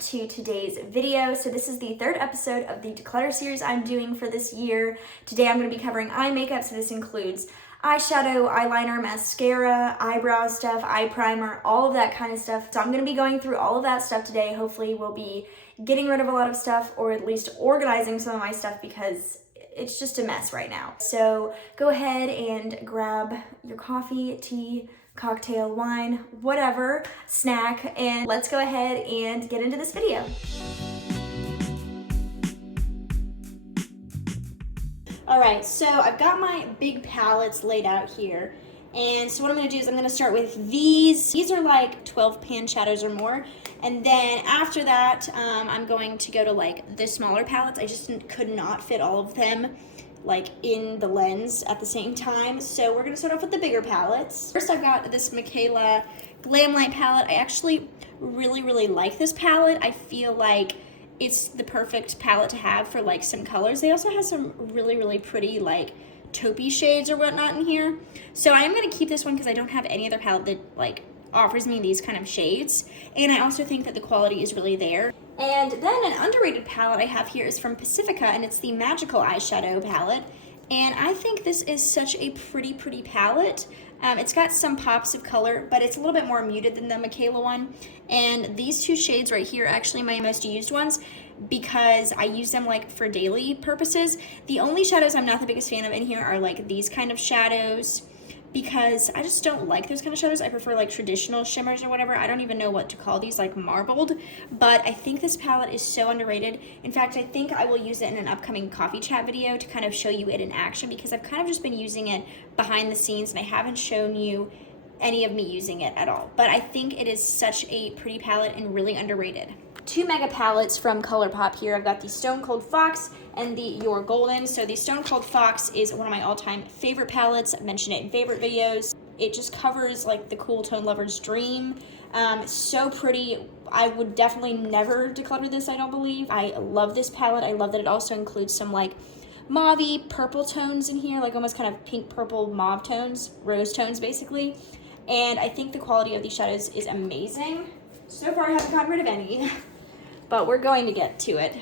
to today's video. So this is the third episode of the Declutter series I'm doing for this year. Today I'm going to be covering eye makeup, so this includes eyeshadow, eyeliner, mascara, eyebrow stuff, eye primer, all of that kind of stuff. So I'm going to be going through all of that stuff today. Hopefully we'll be getting rid of a lot of stuff, or at least organizing some of my stuff, because it's just a mess right now. So go ahead and grab your coffee, tea, cocktail, wine, whatever, snack, and let's go ahead and get into this video. All right, so I've got my big palettes laid out here. And so what I'm gonna do is I'm gonna start with these. These are like 12 pan shadows or more. And then after that, I'm going to go to like the smaller palettes. I just could not fit all of them like in the lens at the same time. So we're gonna start off with the bigger palettes. First, I've got this Monicanna Glam Light palette. I actually really like this palette. I feel like it's the perfect palette to have for like some colors. They also have some really pretty like taupey shades or whatnot in here. So I'm gonna keep this one because I don't have any other palette that like offers me these kind of shades. And I also think that the quality is really there. And then an underrated palette I have here is from Pacifica, and it's the Magical Eyeshadow palette. And I think this is such a pretty palette. It's got some pops of color, but it's a little bit more muted than the Monicanna one. And these two shades right here are actually my most used ones because I use them like for daily purposes. The only shadows I'm not the biggest fan of in here are like these kind of shadows, because I just don't like those kind of shadows. I prefer like traditional shimmers or whatever. I don't even know what to call these, like marbled. But I think this palette is so underrated. In fact, I think I will use it in an upcoming coffee chat video to kind of show you it in action, because I've kind of just been using it behind the scenes and I haven't shown you any of me using it at all. But I think it is such a pretty palette and really underrated. Two mega palettes from ColourPop here. I've got the Stone Cold Fox and the Your Golden. So the Stone Cold Fox is one of my all-time favorite palettes. I've mentioned it in favorite videos. It just covers like the cool tone lover's dream. So pretty. I would definitely never declutter this, I don't believe. I love this palette. I love that it also includes some like mauve-y purple tones in here, like almost kind of pink purple mauve tones, rose tones basically. And I think the quality of these shadows is amazing. So far I haven't gotten rid of any, but we're going to get to it.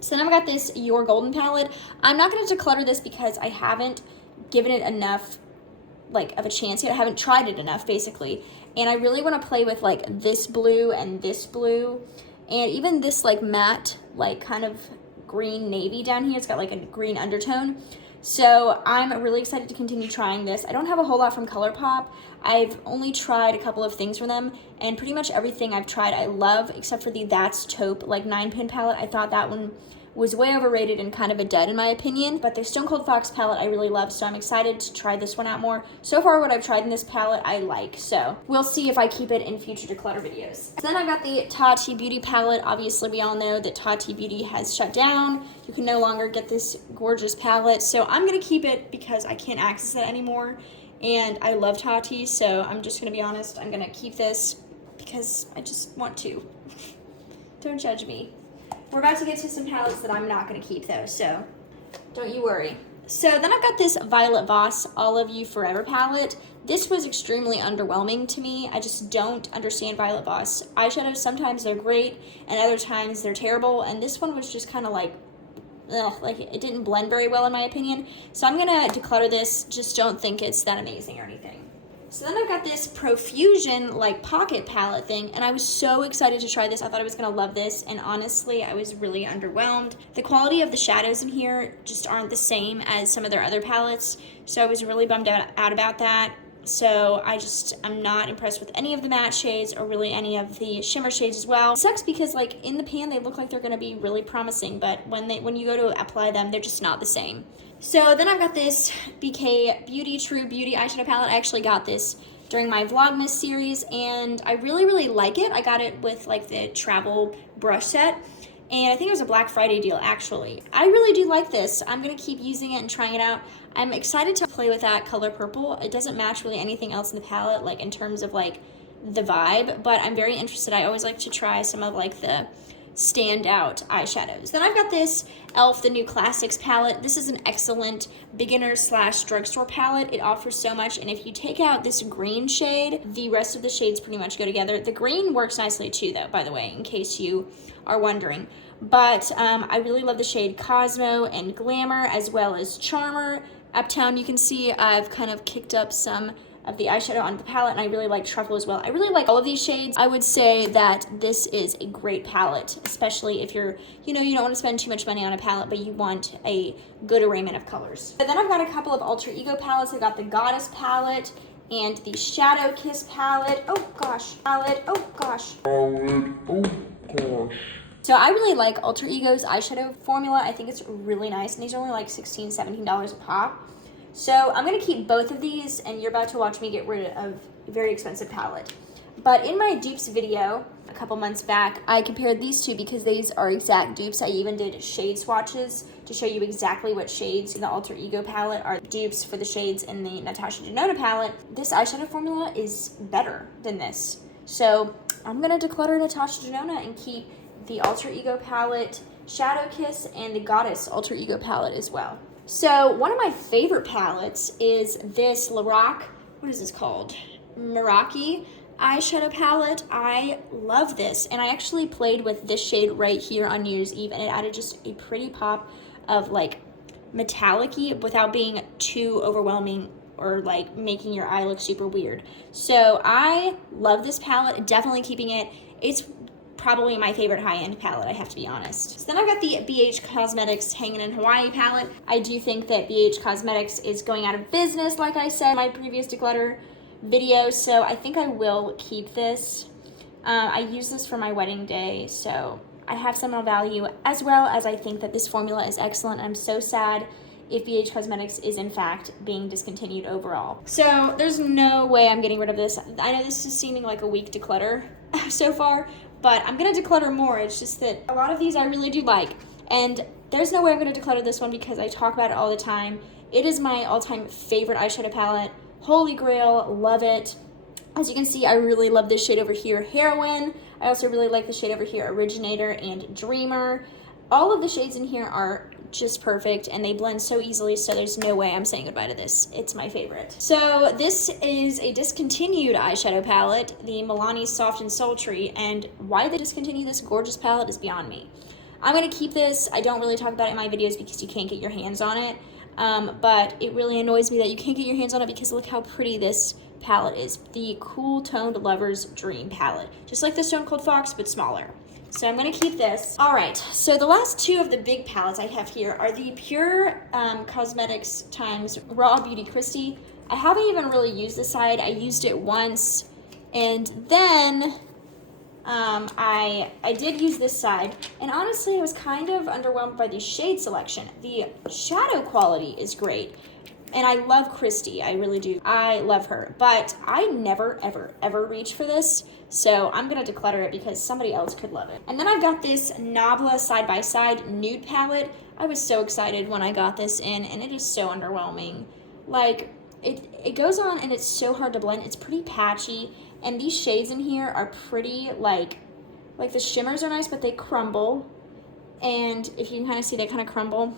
So then I've got this Your Golden palette. I'm not going to declutter this because I haven't given it enough like of a chance yet. I haven't tried it enough basically. And I really want to play with like this blue and even this like matte, like kind of green navy down here. It's got like a green undertone. So I'm really excited to continue trying this. I don't have a whole lot from ColourPop. I've only tried a couple of things from them, and pretty much everything I've tried I love, except for the That's Taupe like 9-pin palette. I thought that one was way overrated and kind of a dud in my opinion, but the Stone Cold Fox palette I really love, so I'm excited to try this one out more. So far what I've tried in this palette I like, so we'll see if I keep it in future declutter videos. Then I've got the Tati Beauty palette. Obviously we all know that Tati Beauty has shut down. You can no longer get this gorgeous palette, so I'm gonna keep it because I can't access it anymore, and I love Tati, so I'm just gonna be honest, I'm gonna keep this because I just want to. Don't judge me. We're about to get to some palettes that I'm not going to keep though, so don't you worry. So then I've got this Violet Voss All of You Forever palette. This was extremely underwhelming to me. I just don't understand Violet Voss eyeshadows. Sometimes they're great and other times they're terrible, and this one was just kind of like, ugh, like it didn't blend very well in my opinion. So I'm going to declutter this. Just don't think it's that amazing or anything. So then I've got this Profusion like pocket palette thing, and I was so excited to try this. I thought I was gonna love this, and honestly I was really underwhelmed. The quality of the shadows in here just aren't the same as some of their other palettes, so I was really bummed out about that. So I'm not impressed with any of the matte shades or really any of the shimmer shades as well. It sucks because like in the pan they look like they're gonna be really promising, but when you go to apply them, they're just not the same. So then I've got this BK Beauty True Beauty eyeshadow palette. I actually got this during my Vlogmas series, and I really like it. I got it with like the travel brush set, and I think it was a Black Friday deal actually. I really do like this. I'm gonna keep using it and trying it out. I'm excited to play with that color purple. It doesn't match really anything else in the palette, like in terms of like the vibe, but I'm very interested. I always like to try some of like the standout eyeshadows. Then I've got this e.l.f. The New Classics palette. This is an excellent beginner / drugstore palette. It offers so much, and if you take out this green shade, the rest of the shades pretty much go together. The green works nicely too, though, by the way, in case you are wondering. But I really love the shade Cosmo and Glamour, as well as Charmer. Uptown, you can see I've kind of kicked up some of the eyeshadow on the palette, and I really like Truffle as well. I really like all of these shades. I would say that this is a great palette, especially if you're, you know, you don't want to spend too much money on a palette, but you want a good arrayment of colors. But then I've got a couple of alter ego palettes. I've got the Goddess palette and the Shadow Kiss palette. Oh gosh, palette, oh gosh. Palette, oh gosh. So I really like Alter Ego's eyeshadow formula. I think it's really nice, and these are only like $16, $17 a pop. So I'm going to keep both of these, and you're about to watch me get rid of a very expensive palette. But in my dupes video a couple months back, I compared these two because these are exact dupes. I even did shade swatches to show you exactly what shades in the Alter Ego palette are dupes for the shades in the Natasha Denona palette. This eyeshadow formula is better than this. So I'm going to declutter Natasha Denona and keep the Alter Ego palette, Shadow Kiss, and the Goddess Alter Ego palette as well. So one of my favorite palettes is this Lorac, what is this called? Meraki eyeshadow palette. I love this, and I actually played with this shade right here on New Year's Eve, and it added just a pretty pop of like metallic-y without being too overwhelming or like making your eye look super weird. So I love this palette, definitely keeping it. It's probably my favorite high-end palette, I have to be honest. So then I've got the BH Cosmetics Hanging in Hawaii palette. I do think that BH Cosmetics is going out of business, like I said in my previous declutter video, so I think I will keep this. I use this for my wedding day, so I have sentimental value, as well as I think that this formula is excellent. I'm so sad if BH Cosmetics is in fact being discontinued overall. So there's no way I'm getting rid of this. I know this is seeming like a weak declutter so far, but I'm gonna declutter more. It's just that a lot of these I really do like, and there's no way I'm gonna declutter this one because I talk about it all the time. It is my all-time favorite eyeshadow palette. Holy grail, love it. As you can see, I really love this shade over here, Heroine. I also really like the shade over here, Originator and Dreamer. All of the shades in here are just perfect, and they blend so easily, so there's no way I'm saying goodbye to this. It's my favorite. So this is a discontinued eyeshadow palette, the Milani Soft and Sultry, and why they discontinue this gorgeous palette is beyond me. I'm going to keep this. I don't really talk about it in my videos because you can't get your hands on it, but it really annoys me that you can't get your hands on it because look how pretty this palette is. The Cool Toned Lover's Dream palette. Just like the Stone Cold Fox, but smaller. So I'm going to keep this. All right, so the last two of the big palettes I have here are the Pure Cosmetics times Raw Beauty Christy. I haven't even really used this side. I used it once, and then I did use this side, and honestly I was kind of underwhelmed by the shade selection. The shadow quality is great, and I love Christy, I really do. I love her, but I never, ever, ever reach for this, so I'm going to declutter it because somebody else could love it. And then I've got this Nabla Side by Side Nude Palette. I was so excited when I got this in, and it is so underwhelming. Like, it goes on, and it's so hard to blend. It's pretty patchy, and these shades in here are pretty, like the shimmers are nice, but they crumble. And if you can kind of see, they kind of crumble.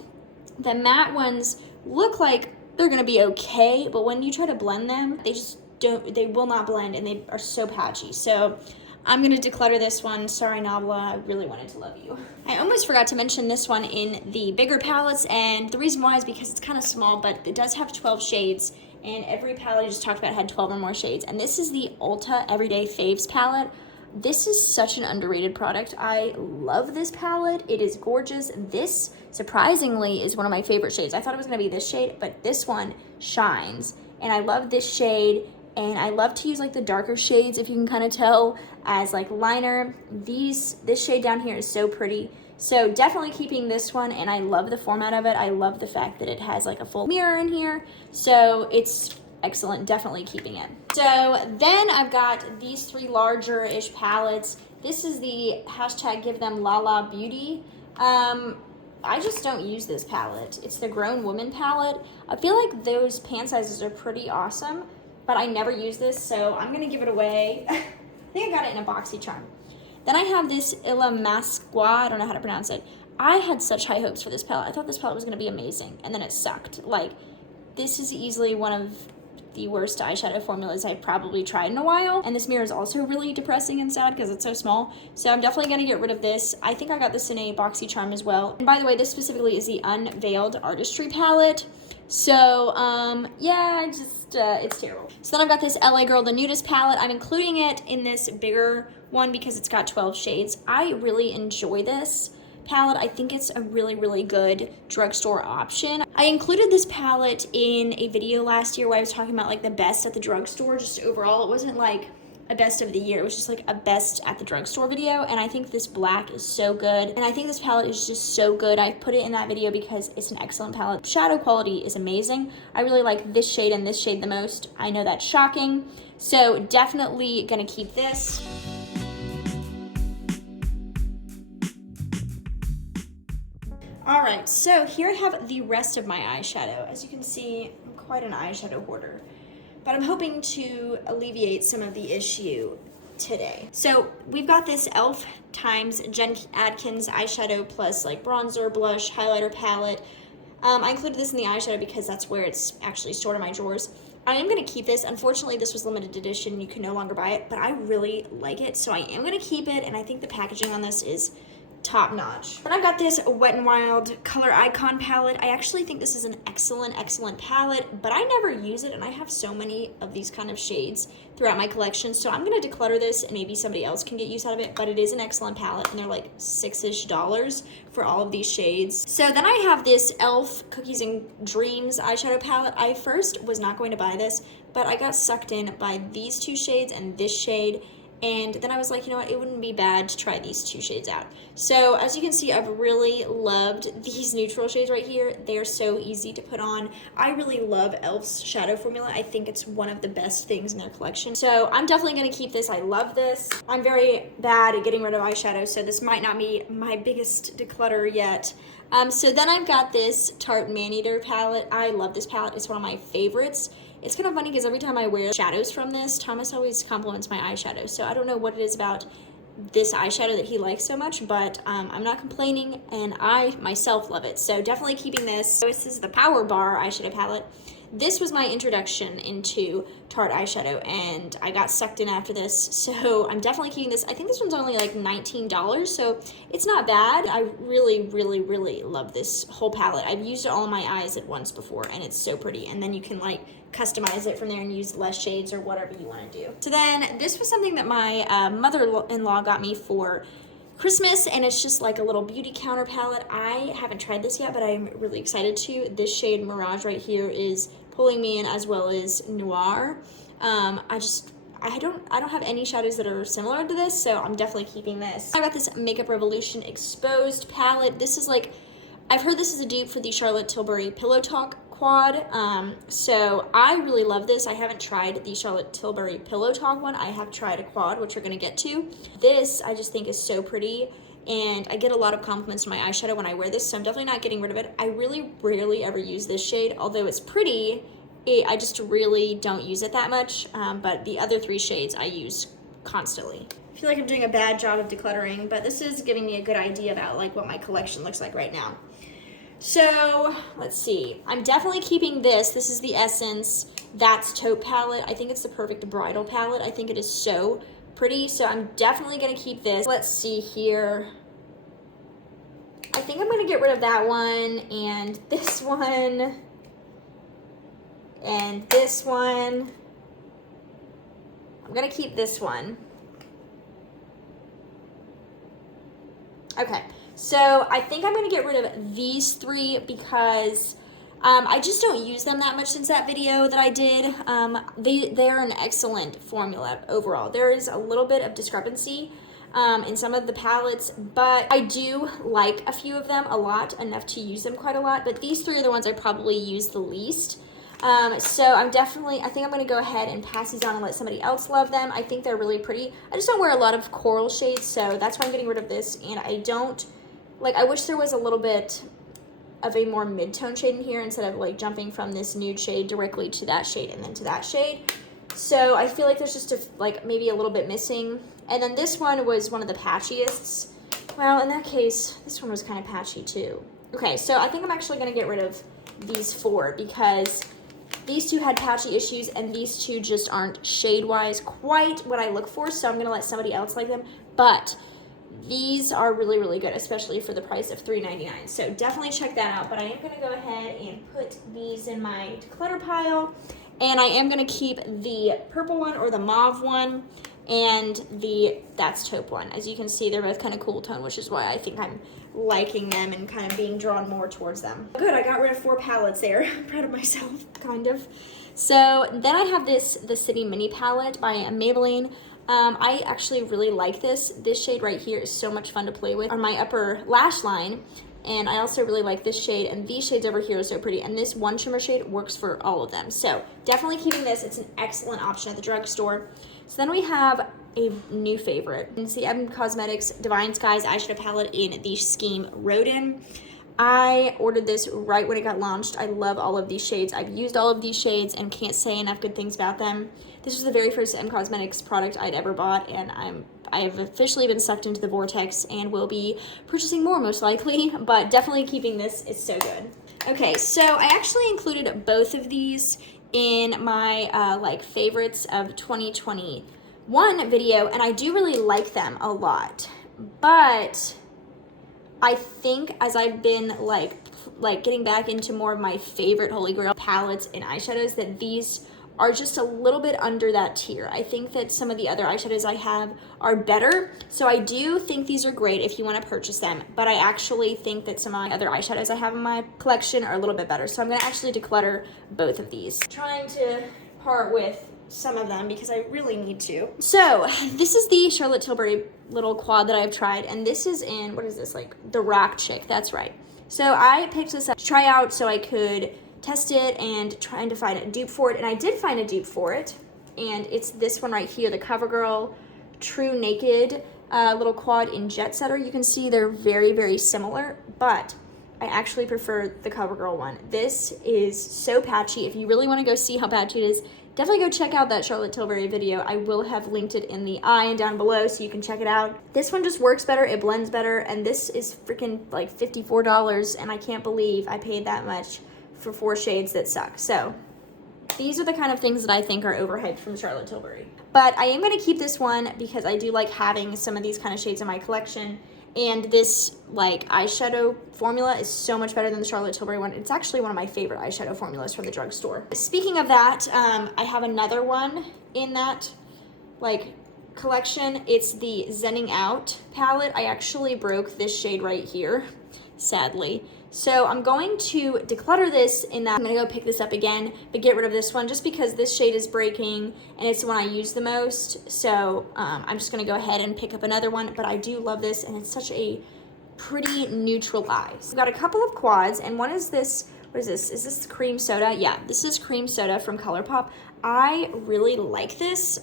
The matte ones look like they're going to be okay, but when you try to blend them, they will not blend, and they are so patchy. So I'm going to declutter this one. Sorry, Nabla, I really wanted to love you. I almost forgot to mention this one in the bigger palettes, and the reason why is because it's kind of small, but it does have 12 shades, and every palette I just talked about had 12 or more shades. And this is the Ulta Everyday Faves palette. This is such an underrated product. I love this palette. It is gorgeous. This, surprisingly, is one of my favorite shades. I thought it was going to be this shade, but this one shines. And I love this shade, and I love to use like the darker shades, if you can kind of tell, as like liner. This shade down here is so pretty. So definitely keeping this one, and I love the format of it. I love the fact that it has like a full mirror in here. So it's excellent, definitely keeping it. So then I've got these three larger-ish palettes. This is the hashtag Give Them Lala Beauty. I just don't use this palette. It's the Grown Woman palette. I feel like those pan sizes are pretty awesome, but I never use this, so I'm gonna give it away. I think I got it in a BoxyCharm. Then I have this Illa Masqua, I don't know how to pronounce it. I had such high hopes for this palette. I thought this palette was going to be amazing, and then it sucked. Like, this is easily one of the worst eyeshadow formulas I've probably tried in a while. And this mirror is also really depressing and sad because it's so small. So I'm definitely going to get rid of this. I think I got this in a boxy charm as well. And by the way, this specifically is the Unveiled Artistry palette. So, yeah, it's terrible. So then I've got this LA Girl The Nudist palette. I'm including it in this bigger one because it's got 12 shades. I really enjoy this palette. I think it's a really, really good drugstore option. I included this palette in a video last year where I was talking about like the best at the drugstore, just overall. It wasn't like a best of the year, it was just like a best at the drugstore video, and I think this black is so good, and I think this palette is just so good. I put it in that video because it's an excellent palette. Shadow quality is amazing. I really like this shade and this shade the most. I know that's shocking, so definitely gonna keep this. All right, so here I have the rest of my eyeshadow. As you can see, I'm quite an eyeshadow hoarder, but I'm hoping to alleviate some of the issue today. So we've got this e.l.f. times Jen Atkins eyeshadow plus like bronzer, blush, highlighter palette. I included this in the eyeshadow because that's where it's actually stored in my drawers. I am gonna keep this. Unfortunately, this was limited edition. You can no longer buy it, but I really like it, so I am gonna keep it, and I think the packaging on this is top notch. Then I've got this Wet n Wild Color Icon palette. I actually think this is an excellent palette, but I never use it, and I have so many of these kind of shades throughout my collection, so I'm gonna declutter this and maybe somebody else can get use out of it, but it is an excellent palette, and they're like $6-ish for all of these shades. So then I have this e.l.f. Cookies and Dreams eyeshadow palette. I first was not going to buy this, but I got sucked in by these two shades and this shade, and then I was like, you know what, it wouldn't be bad to try these two shades out. So as you can see, I've really loved these neutral shades right here. They are so easy to put on. I really love e.l.f.'s shadow formula. I think it's one of the best things in their collection. So I'm definitely gonna keep this. I love this. I'm very bad at getting rid of eyeshadow, so this might not be my biggest declutter yet. So then I've got this Tarte Maneater palette. I love this palette. It's one of my favorites. It's kind of funny because every time I wear shadows from this, Thomas always compliments my eyeshadow. So I don't know what it is about this eyeshadow that he likes so much, but I'm not complaining, and I myself love it. So definitely keeping this. So this is the Power Bar eyeshadow palette. This was my introduction into Tarte eyeshadow, and I got sucked in after this, so I'm definitely keeping this. I think this one's only like $19, so it's not bad. I really love this whole palette. I've used it all on my eyes at once before, and it's so pretty, and then you can like customize it from there and use less shades or whatever you want to do. So then this was something that my mother-in-law got me for Christmas, and it's just like a little beauty counter palette. I haven't tried this yet, but I'm really excited to. This shade Mirage right here is pulling me in, as well as Noir. I don't have any shadows that are similar to this, so I'm definitely keeping this. I got this Makeup Revolution Exposed palette. This is like, I've heard this is a dupe for the Charlotte Tilbury Pillow Talk quad, so I really love this. I haven't tried the Charlotte Tilbury Pillow Talk one. I have tried a quad, which we're gonna get to. This I just think is so pretty, and I get a lot of compliments on my eyeshadow when I wear this, so I'm definitely not getting rid of it. I really rarely ever use this shade, although it's pretty. I just really don't use it that much, but the other three shades I use constantly. I feel like I'm doing a bad job of decluttering, but this is giving me a good idea about like what my collection looks like right now. So let's see, I'm definitely keeping this. This is the Essence That's Taupe palette. I think it's the perfect bridal palette. I think it is so pretty, so I'm definitely gonna keep this. Let's see here. I think I'm gonna get rid of that one, and this one, and this one. I'm gonna keep this one. Okay. So I think I'm gonna get rid of these three because I just don't use them that much since that video that I did. They're an excellent formula overall. There is a little bit of discrepancy in some of the palettes, but I do like a few of them a lot, enough to use them quite a lot, but these three are the ones I probably use the least. So I think I'm gonna go ahead and pass these on and let somebody else love them. I think they're really pretty. I just don't wear a lot of coral shades, so that's why I'm getting rid of this, and I wish there was a little bit of a more mid-tone shade in here instead of like jumping from this nude shade directly to that shade and then to that shade. So I feel like there's just like maybe a little bit missing. And then this one was one of the patchiest. Well, in that case, this one was kind of patchy too. Okay, so I think I'm actually gonna get rid of these 4 because these 2 had patchy issues and these 2 just aren't shade-wise quite what I look for, so I'm gonna let somebody else like them. But these are really, really good, especially for the price of $3.99. So definitely check that out. But I am gonna go ahead and put these in my declutter pile. And I am gonna keep the purple one or the mauve one and the That's Taupe one. As you can see, they're both kind of cool tone, which is why I think I'm liking them and kind of being drawn more towards them. Good, I got rid of 4 palettes there. I'm proud of myself, kind of. So then I have the City Mini palette by Maybelline. I actually really like this. This shade right here is so much fun to play with on my upper lash line. And I also really like this shade, and these shades over here are so pretty, and this one shimmer shade works for all of them. So definitely keeping this. It's an excellent option at the drugstore. So then we have a new favorite. It's the Cosmetics Divine Skies eyeshadow palette in the Scheme Rodin. I ordered this right when it got launched. I love all of these shades. I've used all of these shades and can't say enough good things about them. This was the very first Cosmetics product I'd ever bought, and I have officially been sucked into the vortex and will be purchasing more most likely, but definitely keeping this. It's so good. Okay, so I actually included both of these in my like favorites of 2021 video, and I do really like them a lot. But I think as I've been like getting back into more of my favorite Holy Grail palettes and eyeshadows, that these are just a little bit under that tier. I think that some of the other eyeshadows I have are better. So I do think these are great if you want to purchase them, but I actually think that some of my other eyeshadows I have in my collection are a little bit better. So I'm gonna actually declutter both of these. Trying to part with some of them because I really need to. So this is the Charlotte Tilbury little quad that I've tried, and this is in, what is this, like the Rock Chick, that's right. So I picked this up to try out so I could test it and trying to find a dupe for it, and I did find a dupe for it, and it's this one right here, the CoverGirl True Naked little quad in Jet Setter. You can see they're very, very similar, but I actually prefer the CoverGirl one. This is so patchy. If you really want to go see how patchy it is, definitely go check out that Charlotte Tilbury video. I will have linked it in the eye and down below so you can check it out. This one just works better, it blends better, and this is freaking like $54, and I can't believe I paid that much for 4 shades that suck. So these are the kind of things that I think are overhyped from Charlotte Tilbury. But I am going to keep this one because I do like having some of these kind of shades in my collection. And this like eyeshadow formula is so much better than the Charlotte Tilbury one. It's actually one of my favorite eyeshadow formulas from the drugstore. Speaking of that, I have another one in that like collection. It's the Zenning Out palette. I actually broke this shade right here, sadly. So I'm going to declutter this in that I'm gonna go pick this up again, but get rid of this one just because this shade is breaking and it's the one I use the most. So I'm just gonna go ahead and pick up another one, but I do love this and it's such a pretty neutral eye. So I've got a couple of quads, and one is this, what is this? Is this Cream Soda? Yeah, this is Cream Soda from ColourPop. I really like this.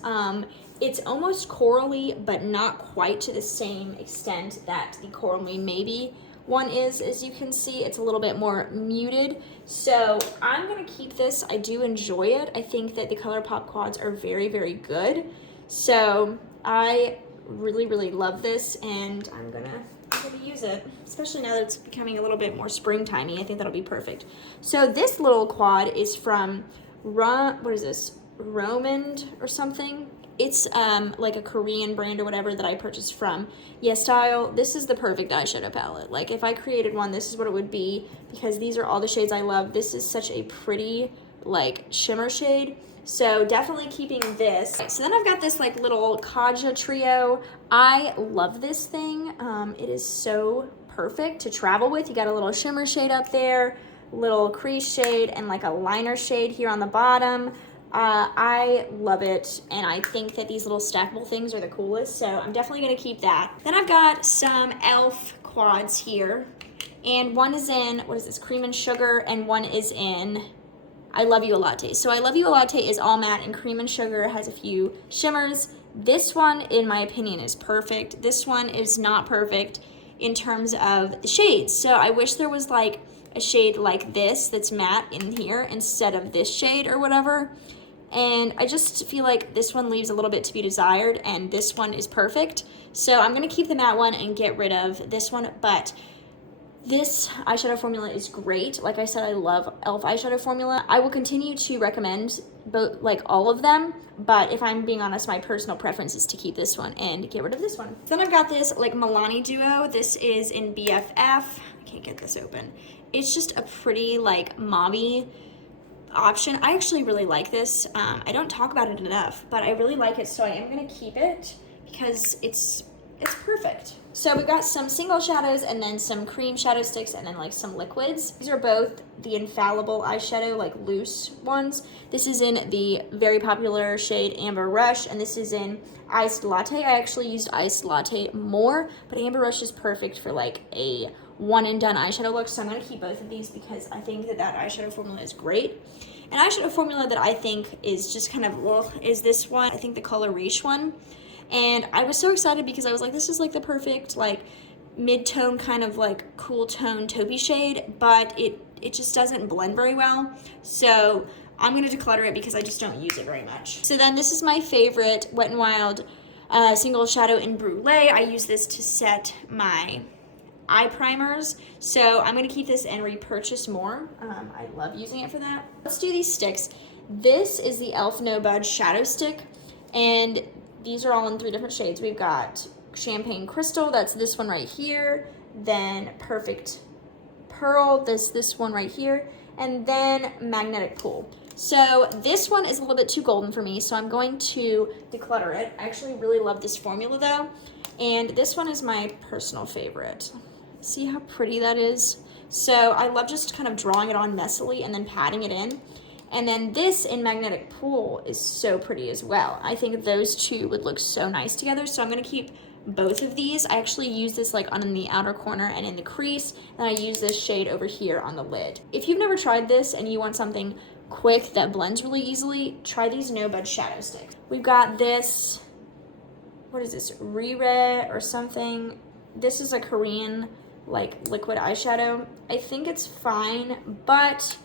It's almost corally, but not quite to the same extent that the Coral Me Maybe one is. As you can see, it's a little bit more muted. So I'm gonna keep this. I do enjoy it. I think that the ColourPop quads are very, very good. So I really, really love this, and I'm gonna use it, especially now that it's becoming a little bit more springtimey. I think that'll be perfect. So this little quad is from what is this? Romand or something. It's like a Korean brand or whatever that I purchased from YesStyle. This is the perfect eyeshadow palette. Like if I created one, this is what it would be, because these are all the shades I love. This is such a pretty like shimmer shade. So definitely keeping this. So then I've got this like little Kaja trio. I love this thing. It is so perfect to travel with. You got a little shimmer shade up there, little crease shade, and like a liner shade here on the bottom. I love it, and I think that these little stackable things are the coolest, so I'm definitely going to keep that. Then I've got some e.l.f. quads here, and one is in, what is this, Cream and Sugar, and one is in I Love You a Latte. So I Love You a Latte is all matte, and Cream and Sugar has a few shimmers. This one, in my opinion, is perfect. This one is not perfect in terms of the shades, so I wish there was like a shade like this that's matte in here instead of this shade or whatever. and I just feel like this one leaves a little bit to be desired, and this one is perfect. So I'm going to keep the matte one and get rid of this one, but this eyeshadow formula is great. Like I said, I love e.l.f. eyeshadow formula. I will continue to recommend both, like all of them, but if I'm being honest, my personal preference is to keep this one and get rid of this one. Then I've got this like Milani Duo. This is in BFF. I can't get this open. It's just a pretty like mauve option. I actually really like this. I don't talk about it enough, but I really like it, so I am going to keep it because it's perfect. So we've got some single shadows and then some cream shadow sticks and then like some liquids. These are both the Infallible eyeshadow, like loose ones. This is in the very popular shade Amber Rush, and this is in Iced Latte. I actually used Iced Latte more, but Amber Rush is perfect for like a one and done eyeshadow look, so I'm going to keep both of these because I think that eyeshadow formula is great. An eyeshadow formula that I think is just kind of, well, is this one. I think the Color Riche one. And I was so excited because I was like, this is like the perfect like mid-tone kind of like cool tone taupey shade, but it just doesn't blend very well. So I'm going to declutter it because I just don't use it very much. So then this is my favorite Wet n Wild single shadow in Brulee. I use this to set my eye primers, so I'm going to keep this and repurchase more. I love using it for that. Let's do these sticks. This is the e.l.f. No Budge Shadow Stick, and these are all in 3 different shades. We've got Champagne Crystal, that's this one right here, then Perfect Pearl, this one right here, and then Magnetic Pool. So this one is a little bit too golden for me, so I'm going to declutter it. I actually really love this formula though, and this one is my personal favorite. See how pretty that is? So I love just kind of drawing it on messily and then patting it in. And then this in Magnetic Pool is so pretty as well. I think those two would look so nice together, so I'm going to keep both of these. I actually use this like on the outer corner and in the crease, and I use this shade over here on the lid. If you've never tried this and you want something quick that blends really easily, try these No Budge Shadow Sticks. We've got this, what is this, Rire or something. This is a Korean like liquid eyeshadow. I think it's fine, but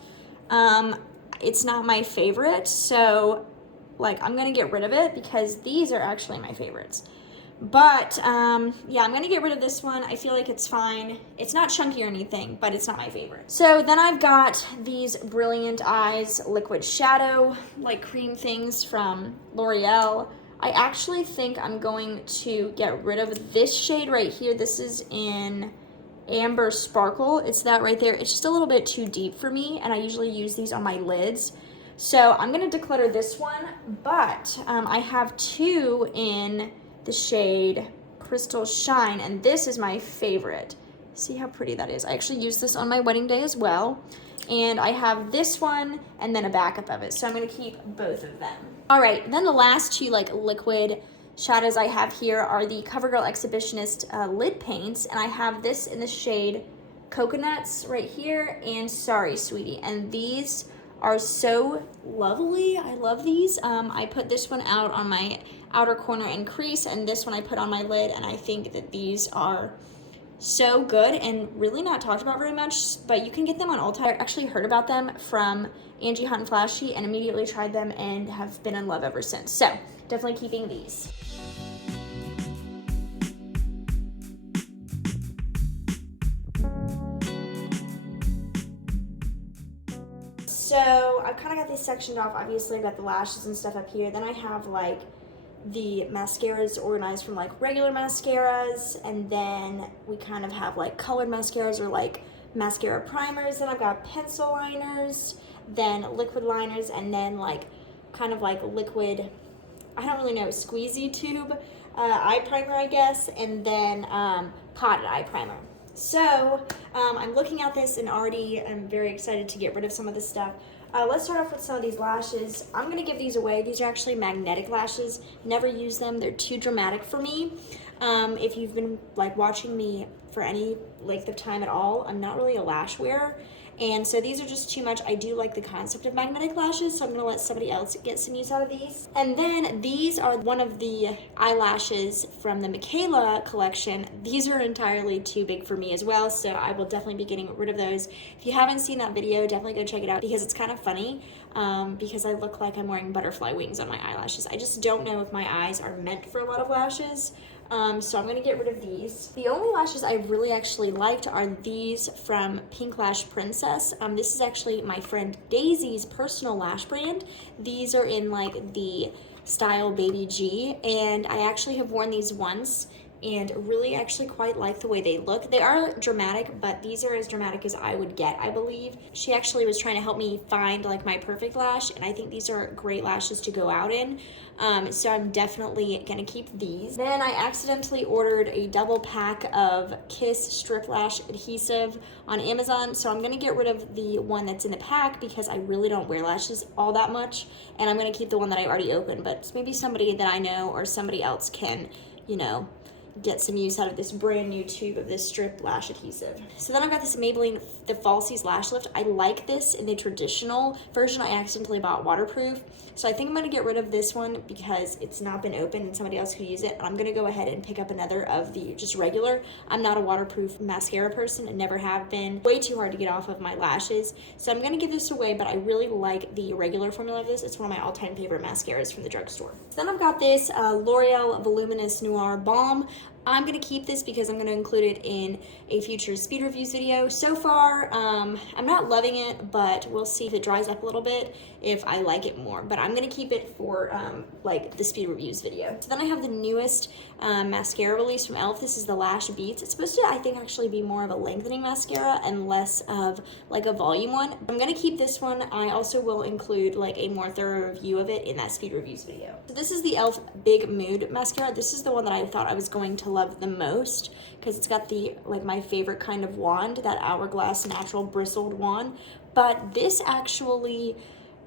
it's not my favorite, so like I'm gonna get rid of it because these are actually my favorites. But yeah, I'm gonna get rid of this one. I feel like it's fine. It's not chunky or anything, but it's not my favorite. So then I've got these Brilliant Eyes liquid shadow like cream things from L'Oreal. I actually think I'm going to get rid of this shade right here. This is in Amber Sparkle. It's that right there. It's just a little bit too deep for me, and I usually use these on my lids. So I'm going to declutter this one, but I have 2 in the shade Crystal Shine, and this is my favorite. See how pretty that is? I actually used this on my wedding day as well, and I have this one and then a backup of it, so I'm going to keep both of them. All right, then the last 2 like liquid shadows I have here are the CoverGirl Exhibitionist lid paints, and I have this in the shade Coconuts right here and Sorry Sweetie, and these are so lovely. I love these. I put this one out on my outer corner and crease, and this one I put on my lid, and I think that these are so good and really not talked about very much, but you can get them on Ulta. I actually heard about them from Angie Hot and Flashy and immediately tried them and have been in love ever since. So definitely keeping these. So I've kind of got these sectioned off. Obviously I've got the lashes and stuff up here. Then I have like the mascaras organized from like regular mascaras, and then we kind of have like colored mascaras or like mascara primers. Then I've got pencil liners, then liquid liners, and then like kind of like liquid, I don't really know, squeezy tube eye primer, I guess, and then potted eye primer. So I'm looking at this and already I'm very excited to get rid of some of this stuff. Let's start off with some of these lashes. I'm going to give these away. These are actually magnetic lashes. Never use them. They're too dramatic for me. If you've been like watching me for any length of time at all, I'm not really a lash wearer. And so these are just too much. I do like the concept of magnetic lashes, so I'm gonna let somebody else get some use out of these. And then these are one of the eyelashes from the Michaela collection. These are entirely too big for me as well, so I will definitely be getting rid of those. If you haven't seen that video, definitely go check it out because it's kind of funny because I look like I'm wearing butterfly wings on my eyelashes. I just don't know if my eyes are meant for a lot of lashes. So I'm going to get rid of these. The only lashes I really actually liked are these from Pink Lash Princess. This is actually my friend Daisy's personal lash brand. These are in like the style Baby G, and I actually have worn these once and really actually quite like the way they look. They are dramatic, but these are as dramatic as I would get, I believe. She actually was trying to help me find like my perfect lash, and I think these are great lashes to go out in. So I'm definitely gonna keep these. Then I accidentally ordered a double pack of Kiss Strip Lash Adhesive on Amazon, so I'm gonna get rid of the one that's in the pack because I really don't wear lashes all that much, and I'm gonna keep the one that I already opened, but maybe somebody that I know or somebody else can, you know, get some use out of this brand new tube of this strip lash adhesive. So then I've got this Maybelline The Falsies Lash Lift. I like this in the traditional version. I accidentally bought waterproof. So I think I'm gonna get rid of this one because it's not been opened and somebody else could use it. I'm gonna go ahead and pick up another of the just regular. I'm not a waterproof mascara person and never have been. Way too hard to get off of my lashes. So I'm gonna give this away, but I really like the regular formula of this. It's one of my all-time favorite mascaras from the drugstore. So then I've got this L'Oreal Voluminous Noir Balm. I'm gonna keep this because I'm gonna include it in a future speed reviews video. So far, I'm not loving it, but we'll see if it dries up a little bit, if I like it more. But I'm gonna keep it for like the speed reviews video. So then I have the newest mascara release from e.l.f. This is the Lash Beats. It's supposed to, I think, actually be more of a lengthening mascara and less of like a volume one. I'm gonna keep this one. I also will include like a more thorough review of it in that speed reviews video. So this is the e.l.f. Big Mood Mascara. This is the one that I thought I was going to love the most because it's got the like my favorite kind of wand, that hourglass natural bristled wand. But this actually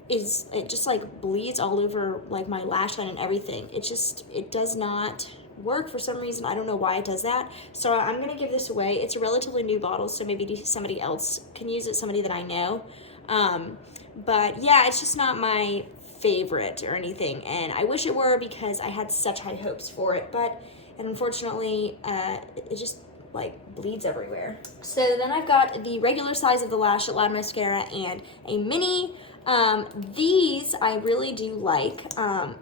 is, it just like bleeds all over like my lash line and everything. It does not work for some reason. I don't know why it does that. So I'm gonna give this away. It's a relatively new bottle, so maybe somebody else can use it, somebody that I know. But yeah, it's just not my favorite or anything, and I wish it were because I had such high hopes for it, but unfortunately it just like bleeds everywhere. So then I've got the regular size of the Lash Lab mascara and a mini. These I really do like.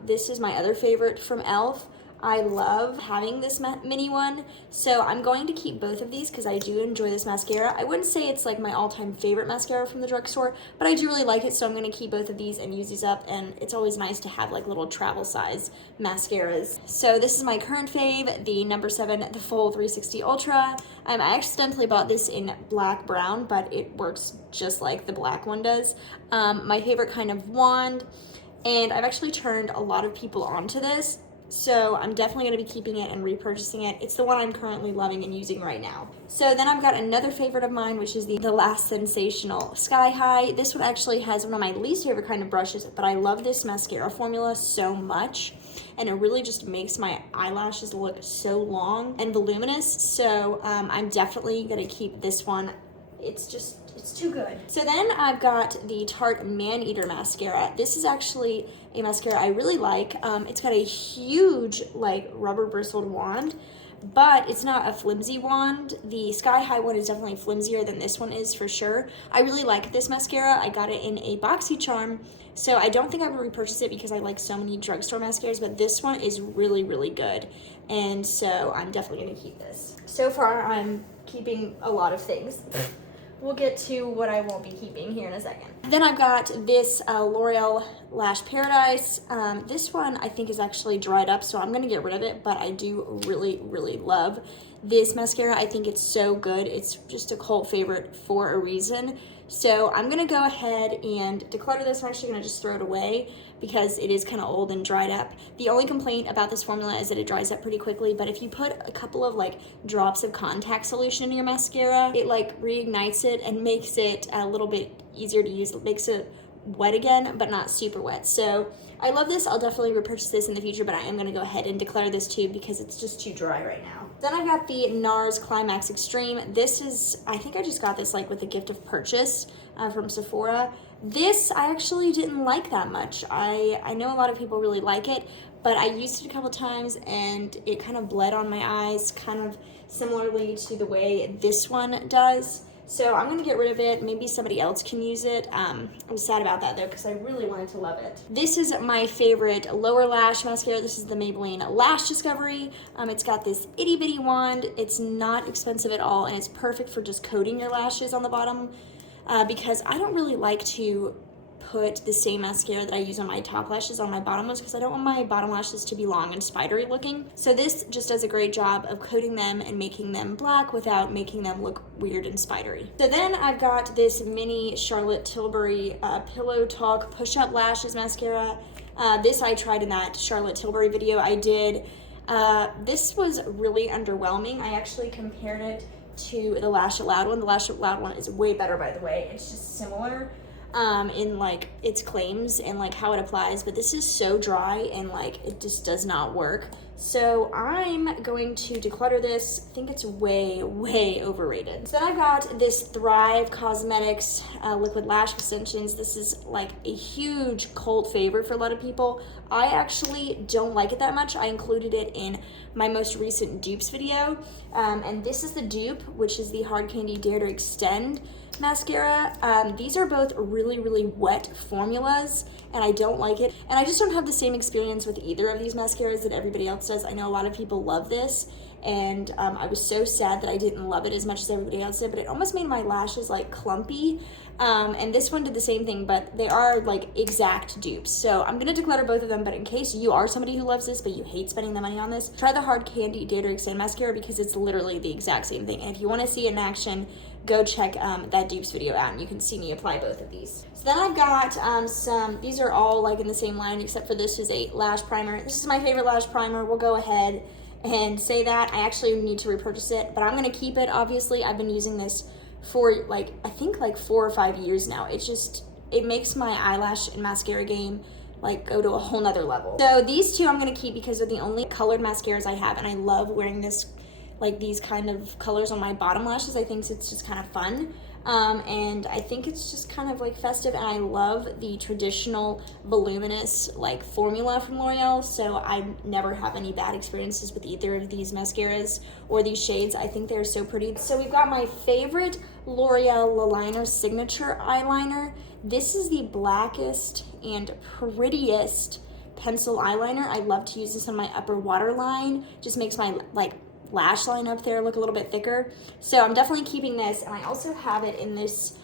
This is my other favorite from e.l.f. I love having this mini one, so I'm going to keep both of these because I do enjoy this mascara. I wouldn't say it's like my all-time favorite mascara from the drugstore, but I do really like it, so I'm going to keep both of these and use these up, and it's always nice to have like little travel size mascaras. So this is my current fave, the number 7, the Full 360 Ultra. I accidentally bought this in black brown, but it works just like the black one does. My favorite kind of wand, and I've actually turned a lot of people onto this. So I'm definitely going to be keeping it and repurchasing it. It's the one I'm currently loving and using right now. So then I've got another favorite of mine, which is the Last Sensational Sky High. This one actually has one of my least favorite kind of brushes, but I love this mascara formula so much. And it really just makes my eyelashes look so long and voluminous. So I'm definitely going to keep this one. It's too good. So then I've got the Tarte Man-Eater Mascara. This is actually a mascara I really like. It's got a huge like rubber bristled wand, but it's not a flimsy wand. The Sky High one is definitely flimsier than this one is for sure. I really like this mascara. I got it in a BoxyCharm, so I don't think I would repurchase it because I like so many drugstore mascaras, but this one is really, really good. And so I'm definitely gonna keep this. So far I'm keeping a lot of things. We'll get to what I won't be keeping here in a second. Then I've got this L'Oreal Lash Paradise. This one I think is actually dried up, so I'm gonna get rid of it, but I do really, really love this mascara. I think it's so good. It's just a cult favorite for a reason. So I'm gonna go ahead and declutter this. I'm actually gonna just throw it away because it is kind of old and dried up. The only complaint about this formula is that it dries up pretty quickly, but if you put a couple of like drops of contact solution in your mascara, it like reignites it and makes it a little bit easier to use. It makes it wet again, but not super wet. So I love this. I'll definitely repurchase this in the future, but I am going to go ahead and declutter this too because it's just too dry right now. Then I got the NARS Climax Extreme. This is, I think I just got this like with a gift of purchase from Sephora. This I actually didn't like that much. I know a lot of people really like it, but I used it a couple times and it kind of bled on my eyes, kind of similarly to the way this one does. So I'm gonna get rid of it. Maybe somebody else can use it. I'm sad about that though, because I really wanted to love it. This is my favorite lower lash mascara. This is the Maybelline Lash Discovery. It's got this itty bitty wand. It's not expensive at all, and it's perfect for just coating your lashes on the bottom because I don't really like to put the same mascara that I use on my top lashes on my bottom ones because I don't want my bottom lashes to be long and spidery looking. So this just does a great job of coating them and making them black without making them look weird and spidery. So then I've got this mini Charlotte Tilbury Pillow Talk Push-Up Lashes Mascara. This I tried in that Charlotte Tilbury video I did. This was really underwhelming. I actually compared it to the Lash It Loud one. The Lash It Loud one is way better, by the way. It's just similar in like its claims and like how it applies, but this is so dry and like it just does not work. So I'm going to declutter this. I think it's way overrated. So then I've got this Thrive Cosmetics liquid lash extensions. This is like a huge cult favorite for a lot of people. I actually don't like it that much. I included it in my most recent dupes video, and this is the dupe, which is the Hard Candy Dare to Extend mascara. These are both really wet formulas and I don't like it, and I just don't have the same experience with either of these mascaras that everybody else does. I know a lot of people love this, and I was so sad that I didn't love it as much as everybody else did, but it almost made my lashes like clumpy, and this one did the same thing, but they are like exact dupes. So I'm gonna declutter both of them, but in case you are somebody who loves this but you hate spending the money on this, try the Hard Candy Dare to Extend mascara because it's literally the exact same thing, and if you want to see it in action, go check that dupes video out and you can see me apply both of these. So then I've got these are all like in the same line except for this is a lash primer. This is my favorite lash primer. We'll go ahead and say that. I actually need to repurchase it, but I'm gonna keep it, obviously. I've been using this for like, I think like 4 or 5 years now. It makes my eyelash and mascara game like go to a whole nother level. So these two I'm gonna keep because they're the only colored mascaras I have, and I love wearing this, like these kind of colors on my bottom lashes. I think it's just kind of fun. And I think it's just kind of like festive, and I love the traditional voluminous like formula from L'Oreal, so I never have any bad experiences with either of these mascaras or these shades. I think they're so pretty. So we've got my favorite L'Oreal Liner Signature eyeliner. This is the blackest and prettiest pencil eyeliner. I love to use this on my upper waterline. Just makes my like lash line up there look a little bit thicker. So I'm definitely keeping this, and I also have it in this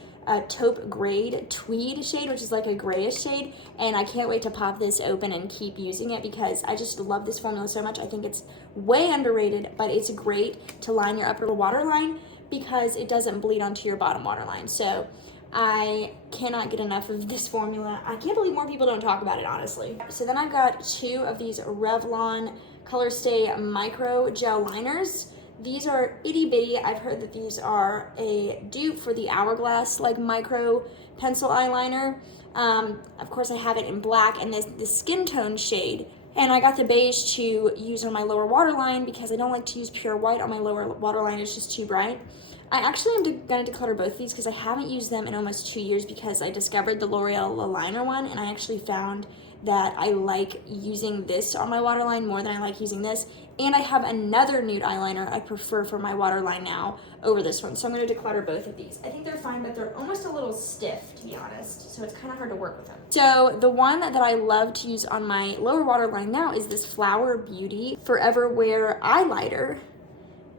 taupe grade tweed shade, which is like a grayish shade, and I can't wait to pop this open and keep using it because I just love this formula so much. I think it's way underrated, but it's great to line your upper waterline because it doesn't bleed onto your bottom waterline. So I cannot get enough of this formula. I can't believe more people don't talk about it, honestly. So then I've got 2 of these Revlon Color Stay Micro Gel Liners. These are itty bitty. I've heard that these are a dupe for the Hourglass like micro pencil eyeliner. Of course I have it in black and this skin tone shade. And I got the beige to use on my lower waterline because I don't like to use pure white on my lower waterline. It's just too bright. I actually am going to declutter both of these because I haven't used them in almost 2 years because I discovered the L'Oreal Liner one, and I actually found that I like using this on my waterline more than I like using this. And I have another nude eyeliner I prefer for my waterline now over this one. So I'm going to declutter both of these. I think they're fine, but they're almost a little stiff, to be honest. So it's kind of hard to work with them. So the one that I love to use on my lower waterline now is this Flower Beauty Forever Wear Eyeliner.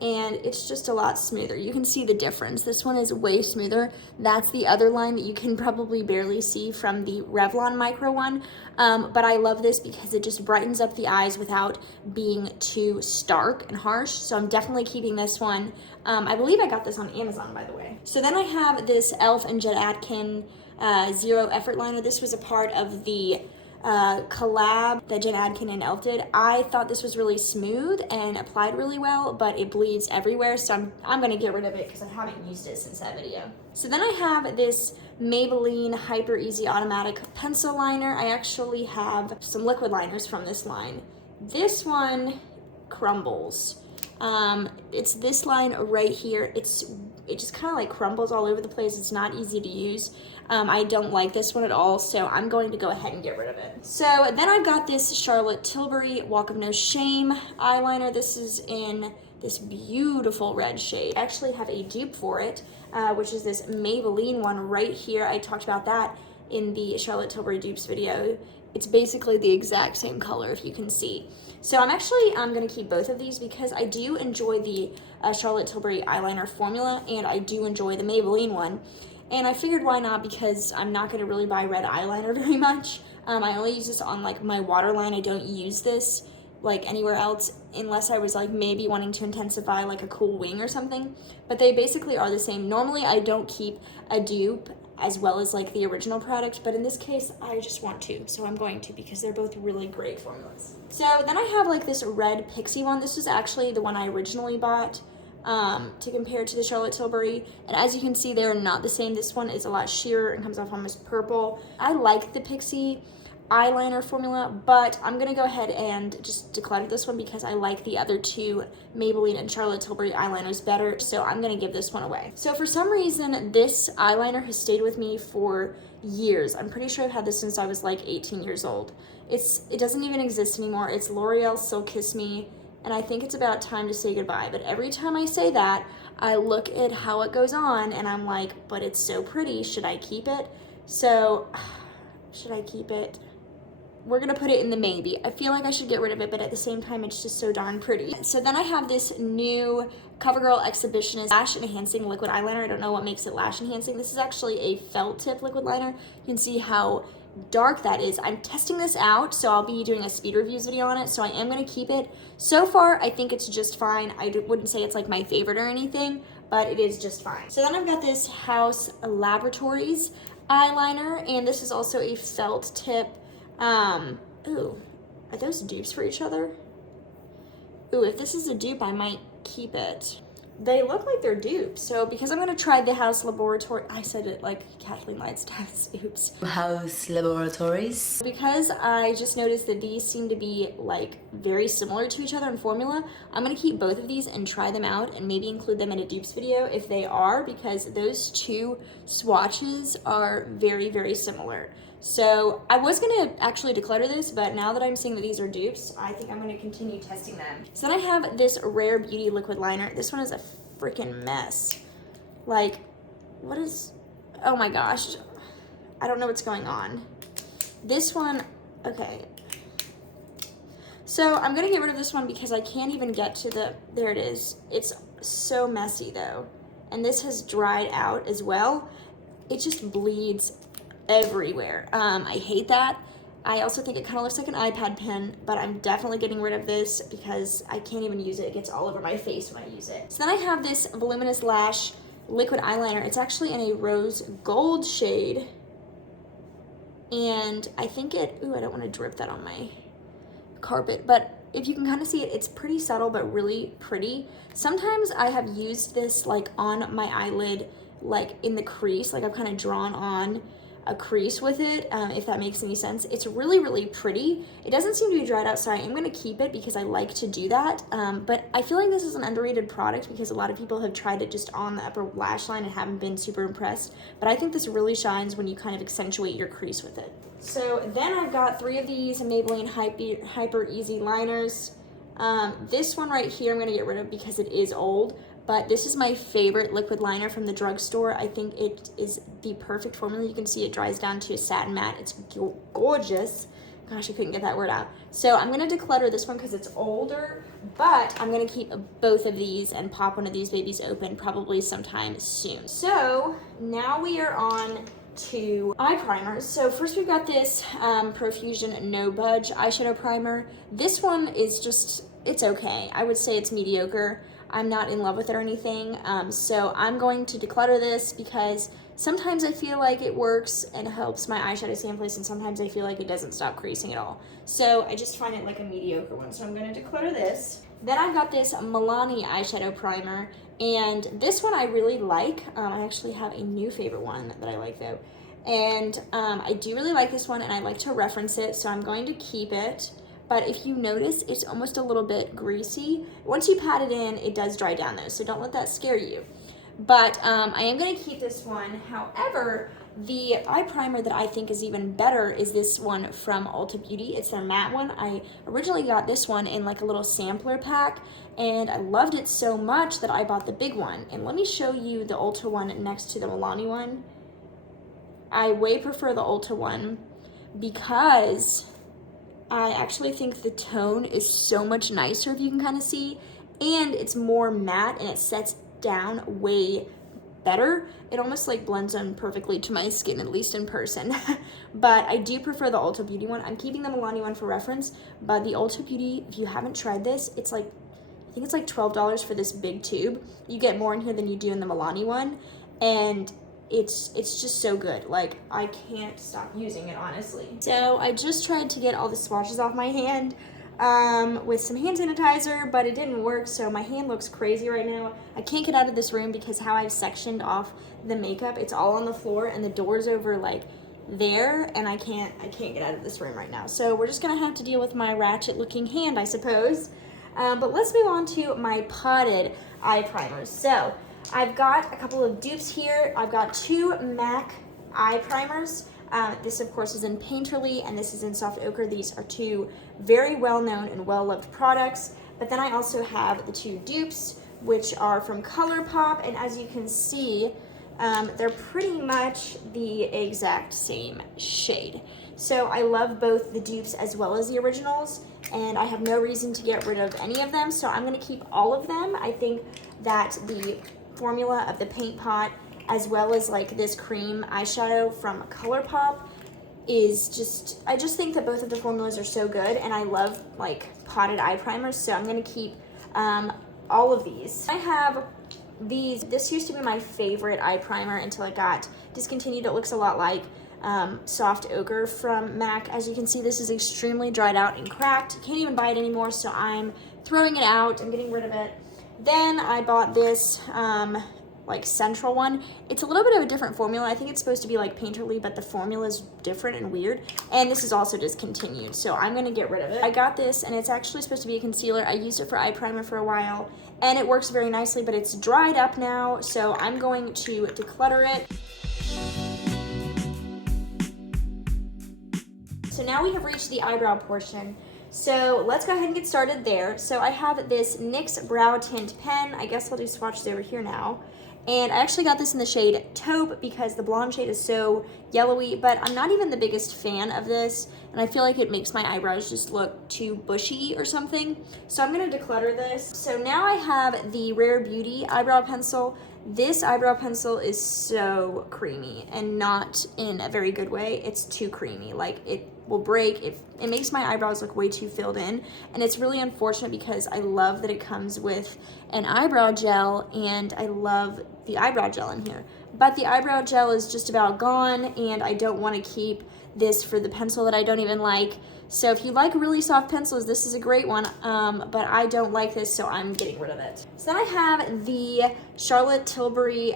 And it's just a lot smoother. You can see the difference. This one is way smoother. That's the other line that you can probably barely see from the Revlon Micro one. But I love this because it just brightens up the eyes without being too stark and harsh. So I'm definitely keeping this one. I believe I got this on Amazon, by the way. So then I have this e.l.f. and Jet Atkin Zero Effort Liner. This was a part of the collab that Jen Adkin and Elf did. I thought this was really smooth and applied really well, but it bleeds everywhere, so I'm gonna get rid of it because I haven't used it since that video. So then I have this Maybelline Hyper Easy Automatic Pencil Liner. I actually have some liquid liners from this line. This one crumbles. It's this line right here. It just kind of like crumbles all over the place. It's not easy to use. I don't like this one at all, so I'm going to go ahead and get rid of it. So then I've got this Charlotte Tilbury Walk of No Shame eyeliner. This is in this beautiful red shade. I actually have a dupe for it, which is this Maybelline one right here. I talked about that in the Charlotte Tilbury dupes video. It's basically the exact same color, if you can see. So I'm gonna keep both of these because I do enjoy the Charlotte Tilbury eyeliner formula, and I do enjoy the Maybelline one. And I figured why not, because I'm not gonna really buy red eyeliner very much. I only use this on like my waterline. I don't use this like anywhere else unless I was like maybe wanting to intensify like a cool wing or something. But they basically are the same. Normally I don't keep a dupe as well as like the original product, but in this case I just want to, so I'm going to, because they're both really great formulas. So then I have like this red Pixie one. This was actually the one I originally bought to compare to the Charlotte Tilbury, and as you can see, they're not the same. This one is a lot sheerer and comes off almost purple. I like the Pixie eyeliner formula, but I'm gonna go ahead and just declutter this one because I like the other two Maybelline and Charlotte Tilbury eyeliners better, so I'm gonna give this one away. So for some reason, this eyeliner has stayed with me for years. I'm pretty sure I've had this since I was like 18 years old. It doesn't even exist anymore. It's L'Oreal Silk Kiss Me, and I think it's about time to say goodbye. But every time I say that, I look at how it goes on and I'm like, but it's so pretty, should I keep it? So, should I keep it? We're gonna put it in the maybe. I feel like I should get rid of it, but at the same time, it's just so darn pretty. So then I have this new CoverGirl Exhibitionist Lash Enhancing Liquid Eyeliner. I don't know what makes it lash enhancing. This is actually a felt tip liquid liner. You can see how dark that is. I'm testing this out, so I'll be doing a speed reviews video on it, so I am gonna keep it. So far, I think it's just fine. I wouldn't say it's like my favorite or anything, but it is just fine. So then I've got this House Laboratories eyeliner, and this is also a felt tip. Ooh, are those dupes for each other? Ooh, if this is a dupe, I might keep it. They look like they're dupes, so because I'm gonna try the House Laboratory, I said it like Kathleen Lights does, oops. House Laboratories. Because I just noticed that these seem to be like very similar to each other in formula, I'm gonna keep both of these and try them out and maybe include them in a dupes video if they are, because those two swatches are very, very similar. So I was gonna actually declutter this, but now that I'm seeing that these are dupes, I think I'm gonna continue testing them. So then I have this Rare Beauty liquid liner. This one is a freaking mess. Like, what is, oh my gosh. I don't know what's going on. This one, okay. So I'm gonna get rid of this one because I can't even get to the, there it is. It's so messy though. And this has dried out as well. It just bleeds everywhere. I hate that. I also think it kind of looks like an iPad pen, but I'm definitely getting rid of this because I can't even use it. It gets all over my face when I use it. So then I have this Voluminous Lash liquid eyeliner. It's actually in a rose gold shade. And I think it, ooh, I don't want to drip that on my carpet, but if you can kind of see it, it's pretty subtle, but really pretty. Sometimes I have used this like on my eyelid, like in the crease, like I've kind of drawn on a crease with it, if that makes any sense. It's really, really pretty. It doesn't seem to be dried out, so I am gonna keep it because I like to do that. But I feel like this is an underrated product because a lot of people have tried it just on the upper lash line and haven't been super impressed. But I think this really shines when you kind of accentuate your crease with it. So then I've got 3 of these Maybelline Hyper Easy liners. This one right here I'm gonna get rid of because it is old. But this is my favorite liquid liner from the drugstore. I think it is the perfect formula. You can see it dries down to a satin matte. It's gorgeous. Gosh, I couldn't get that word out. So I'm gonna declutter this one because it's older, but I'm gonna keep both of these and pop one of these babies open probably sometime soon. So now we are on to eye primers. So first we've got this Profusion No Budge eyeshadow primer. This one is just, it's okay. I would say it's mediocre. I'm not in love with it or anything, so I'm going to declutter this because sometimes I feel like it works and helps my eyeshadow stay in place, and sometimes I feel like it doesn't stop creasing at all. So I just find it like a mediocre one. So I'm going to declutter this. Then I've got this Milani eyeshadow primer, and this one I really like. I actually have a new favorite one that I like though. And I do really like this one, and I like to reference it, so I'm going to keep it. But if you notice, it's almost a little bit greasy. Once you pat it in, it does dry down though, so don't let that scare you. But I am going to keep this one. However, the eye primer that I think is even better is this one from Ulta Beauty. It's their matte one. I originally got this one in like a little sampler pack, and I loved it so much that I bought the big one. And let me show you the Ulta one next to the Milani one. I way prefer the Ulta one because I actually think the tone is so much nicer, if you can kind of see, and it's more matte and it sets down way better. It almost like blends in perfectly to my skin, at least in person. But I do prefer the Ulta Beauty one. I'm keeping the Milani one for reference, but the Ulta Beauty, if you haven't tried this, it's like, I think it's like $12 for this big tube. You get more in here than you do in the Milani one, and it's just so good. Like, I can't stop using it, honestly. So I just tried to get all the swatches off my hand with some hand sanitizer, but it didn't work, so my hand looks crazy right now. I can't get out of this room because how I've sectioned off the makeup, it's all on the floor and the door's over like there, and I can't get out of this room right now. So we're just gonna have to deal with my ratchet looking hand, I suppose. But let's move on to my potted eye primers. So I've got a couple of dupes here. I've got two MAC eye primers. This of course is in Painterly, and this is in Soft Ochre. These are two very well-known and well-loved products. But then I also have the two dupes, which are from ColourPop, and as you can see, they're pretty much the exact same shade. So I love both the dupes as well as the originals, and I have no reason to get rid of any of them, so I'm going to keep all of them. I think that the formula of the paint pot, as well as like this cream eyeshadow from ColourPop, is just, I just think that both of the formulas are so good, and I love like potted eye primers, so I'm going to keep all of these. I have these. This used to be my favorite eye primer until it got discontinued. It looks a lot like Soft Ochre from MAC. As you can see, this is extremely dried out and cracked. Can't even buy it anymore, so I'm throwing it out. I'm getting rid of it. Then I bought this like Central one. It's a little bit of a different formula. I think it's supposed to be like Painterly, but the formula is different and weird. And this is also discontinued, so I'm gonna get rid of it. I got this, and it's actually supposed to be a concealer. I used it for eye primer for a while, and it works very nicely, but it's dried up now, so I'm going to declutter it. So now we have reached the eyebrow portion. So let's go ahead and get started there. So I have this NYX Brow Tint pen. I guess I'll do swatches over here now. And I actually got this in the shade Taupe because the blonde shade is so yellowy, but I'm not even the biggest fan of this, and I feel like it makes my eyebrows just look too bushy or something. So I'm gonna declutter this. So now I have the Rare Beauty eyebrow pencil. This eyebrow pencil is so creamy, and not in a very good way. It's too creamy, like it will break. It makes my eyebrows look way too filled in, and it's really unfortunate because I love that it comes with an eyebrow gel, and I love the eyebrow gel in here. But the eyebrow gel is just about gone, and I don't want to keep this for the pencil that I don't even like. So if you like really soft pencils, this is a great one, but I don't like this, so I'm getting rid of it. So then I have the Charlotte Tilbury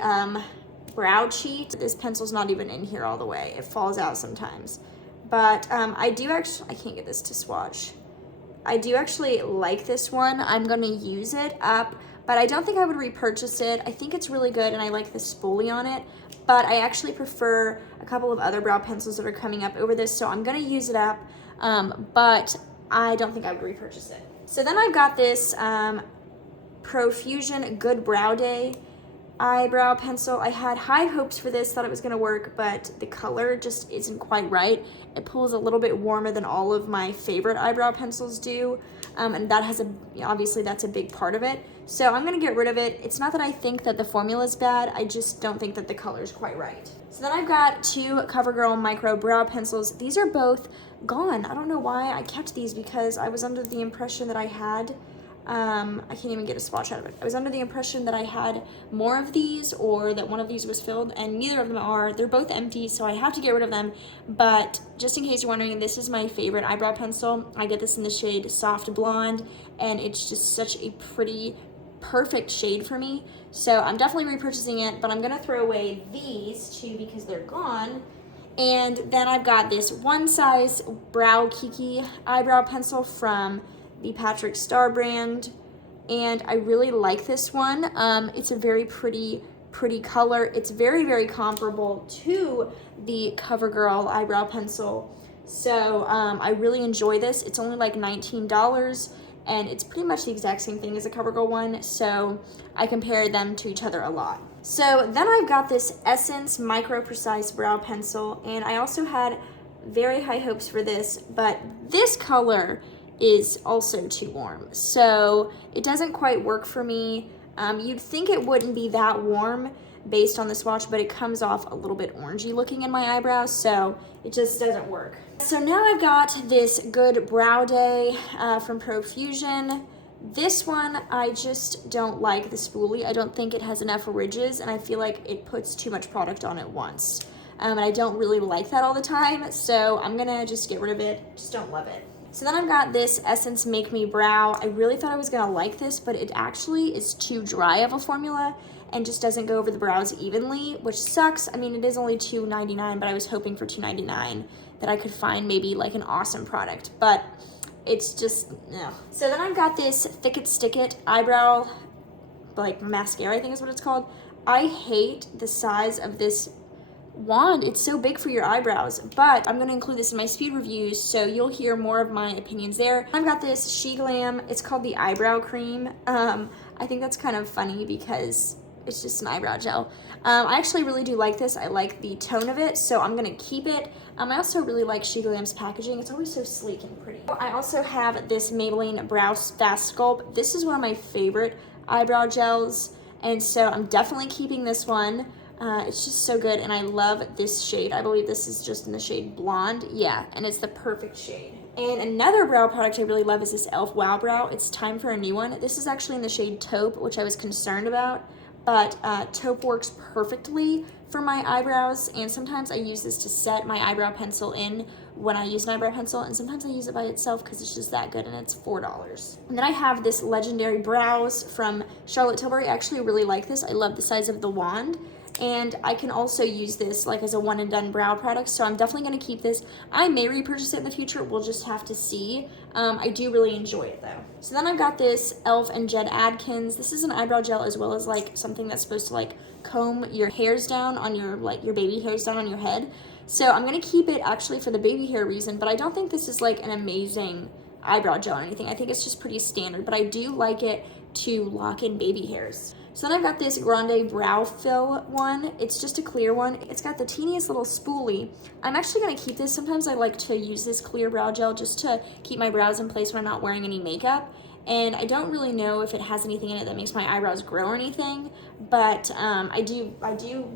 brow cheat. This pencil's not even in here all the way. It falls out sometimes. But I do actually, I can't get this to swatch. I do actually like this one. I'm gonna use it up, but I don't think I would repurchase it. I think it's really good, and I like the spoolie on it, but I actually prefer a couple of other brow pencils that are coming up over this, so I'm gonna use it up, but I don't think I would repurchase it. So then I've got this Profusion Good Brow Day eyebrow pencil. I had high hopes for this, thought it was gonna work, but the color just isn't quite right. It pulls a little bit warmer than all of my favorite eyebrow pencils do, and that has obviously that's a big part of it. So I'm gonna get rid of it. It's not that I think that the formula is bad, I just don't think that the color is quite right. So then I've got two CoverGirl Micro Brow Pencils. These are both gone. I don't know why I kept these, because I was under the impression that I had I can't even get a swatch out of it. I was under the impression that I had more of these or that one of these was filled, and neither of them are. They're both empty, so I have to get rid of them. But just in case you're wondering, this is my favorite eyebrow pencil. I get this in the shade Soft Blonde, and it's just such a pretty, perfect shade for me. So I'm definitely repurchasing it, but I'm gonna throw away these two because they're gone. And then I've got this one size Brow Kiki eyebrow pencil from the Patrick Star brand, and I really like this one. It's a very pretty color. It's very comparable to the CoverGirl eyebrow pencil, so I really enjoy this. It's only like $19, and it's pretty much the exact same thing as a CoverGirl one, so I compare them to each other a lot. So then I've got this Essence Micro Precise brow pencil, and I also had very high hopes for this, but this color is also too warm, so it doesn't quite work for me. You'd think it wouldn't be that warm based on the swatch, but it comes off a little bit orangey looking in my eyebrows, so it just doesn't work. So now I've got this Good Brow Day from Profusion. This one, I just don't like the spoolie. I don't think it has enough ridges, and I feel like it puts too much product on at once. And I don't really like that all the time, so I'm gonna just get rid of it. Just don't love it. So then I've got this Essence Make Me Brow. I really thought I was gonna like this, but it actually is too dry of a formula and just doesn't go over the brows evenly, which sucks. I mean, it is only $2.99, but I was hoping for $2.99 that I could find maybe like an awesome product, but it's just, no. So then I've got this Thick It Stick It eyebrow, like mascara, I think is what it's called. I hate the size of this wand. It's so big for your eyebrows, but I'm going to include this in my speed reviews, so you'll hear more of my opinions there. I've got this She Glam. It's called the Eyebrow Cream. I think that's kind of funny because it's just an eyebrow gel. I actually really do like this. I like the tone of it, so I'm going to keep it. I also really like She Glam's packaging. It's always so sleek and pretty. I also have this Maybelline Brow Fast Sculpt. This is one of my favorite eyebrow gels, and so I'm definitely keeping this one. It's just so good, and I love this shade. I believe this is just in the shade Blonde. Yeah, and it's the perfect shade. And another brow product I really love is this e.l.f. Wow Brow. It's time for a new one. This is actually in the shade Taupe, which I was concerned about, but Taupe works perfectly for my eyebrows, and sometimes I use this to set my eyebrow pencil in when I use an eyebrow pencil, and sometimes I use it by itself because it's just that good, and it's $4. And then I have this Legendary Brows from Charlotte Tilbury. I actually really like this. I love the size of the wand, and I can also use this like as a one and done brow product, so I'm definitely going to keep this. I may repurchase it in the future. We'll just have to see. I do really enjoy it though. So then I've got this e.l.f. and Jed Adkins. This is an eyebrow gel as well as like something that's supposed to like comb your hairs down on your, like your baby hairs down on your head. So I'm going to keep it actually for the baby hair reason, but I don't think this is like an amazing eyebrow gel or anything. I think it's just pretty standard, but I do like it to lock in baby hairs. So then I've got this Grande Brow Fill one. It's just a clear one. It's got the teeniest little spoolie. I'm actually going to keep this. Sometimes I like to use this clear brow gel just to keep my brows in place when I'm not wearing any makeup. And I don't really know if it has anything in it that makes my eyebrows grow or anything, but I do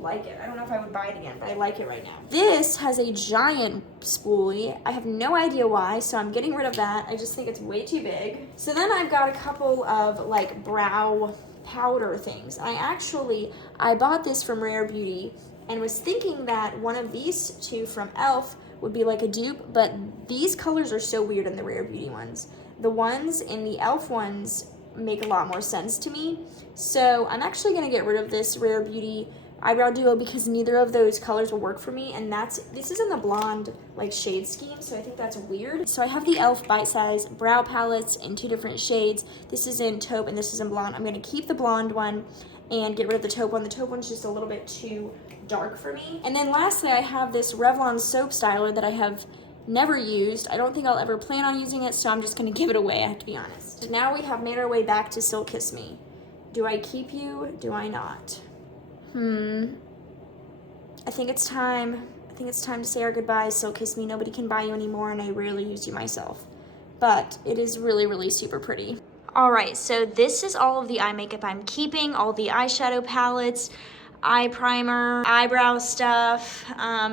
like it. I don't know if I would buy it again, but I like it right now. This has a giant spoolie. I have no idea why, so I'm getting rid of that. I just think it's way too big. So then I've got a couple of like brow powder things. I bought this from Rare Beauty and was thinking that one of these two from e.l.f. would be like a dupe, but these colors are so weird in the Rare Beauty ones. The ones in the e.l.f. ones make a lot more sense to me. So I'm actually going to get rid of this Rare Beauty eyebrow duo because neither of those colors will work for me, and this is in the blonde like shade scheme, so I think that's weird. So I have the e.l.f. Bite Size brow palettes in two different shades. This is in taupe and this is in blonde. I'm going to keep the blonde one and get rid of the taupe one. The taupe one's just a little bit too dark for me. And then lastly, I have this Revlon soap styler that I have never used. I don't think I'll ever plan on using it, so I'm just going to give it away, I have to be honest. Now we have made our way back to Silk Kiss Me. Do I keep you? Do I not? I think it's time. I think it's time to say our goodbyes. Silk Kiss Me. Nobody can buy you anymore, and I rarely use you myself. But it is really, really super pretty. All right, so this is all of the eye makeup I'm keeping, all the eyeshadow palettes. eye primer, eyebrow stuff.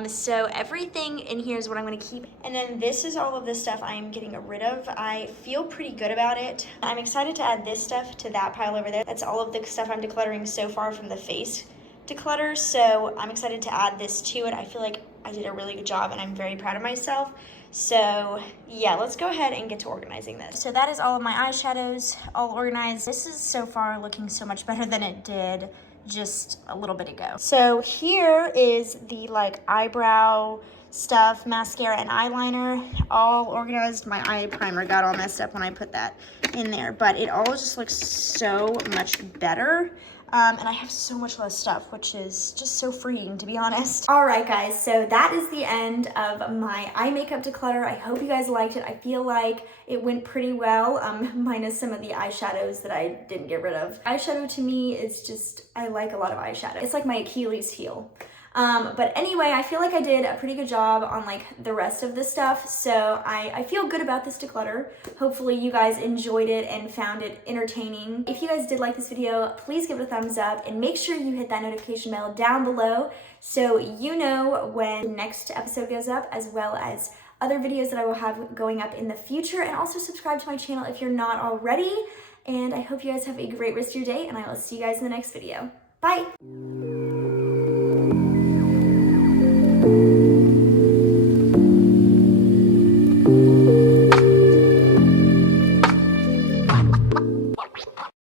So everything in here is what I'm gonna keep. And then this is all of the stuff I am getting rid of. I feel pretty good about it. I'm excited to add this stuff to that pile over there. That's all of the stuff I'm decluttering so far from the face declutter. So I'm excited to add this to it. I feel like I did a really good job and I'm very proud of myself. So yeah, let's go ahead and get to organizing this. So that is all of my eyeshadows all organized. This is so far looking so much better than it did just a little bit ago. So here is the like eyebrow stuff, mascara and eyeliner all organized. My eye primer got all messed up when I put that in there, but it all just looks so much better. And I have so much less stuff, which is just so freeing, to be honest. All right, guys, so that is the end of my eye makeup declutter. I hope you guys liked it. I feel like it went pretty well, minus some of the eyeshadows that I didn't get rid of. Eyeshadow to me is just, I like a lot of eyeshadow. It's like my Achilles heel. But anyway, I feel like I did a pretty good job on like the rest of this stuff. So I feel good about this declutter. Hopefully you guys enjoyed it and found it entertaining. If you guys did like this video, please give it a thumbs up and make sure you hit that notification bell down below so you know when the next episode goes up, as well as other videos that I will have going up in the future. And also subscribe to my channel if you're not already. And I hope you guys have a great rest of your day, and I will see you guys in the next video. Bye!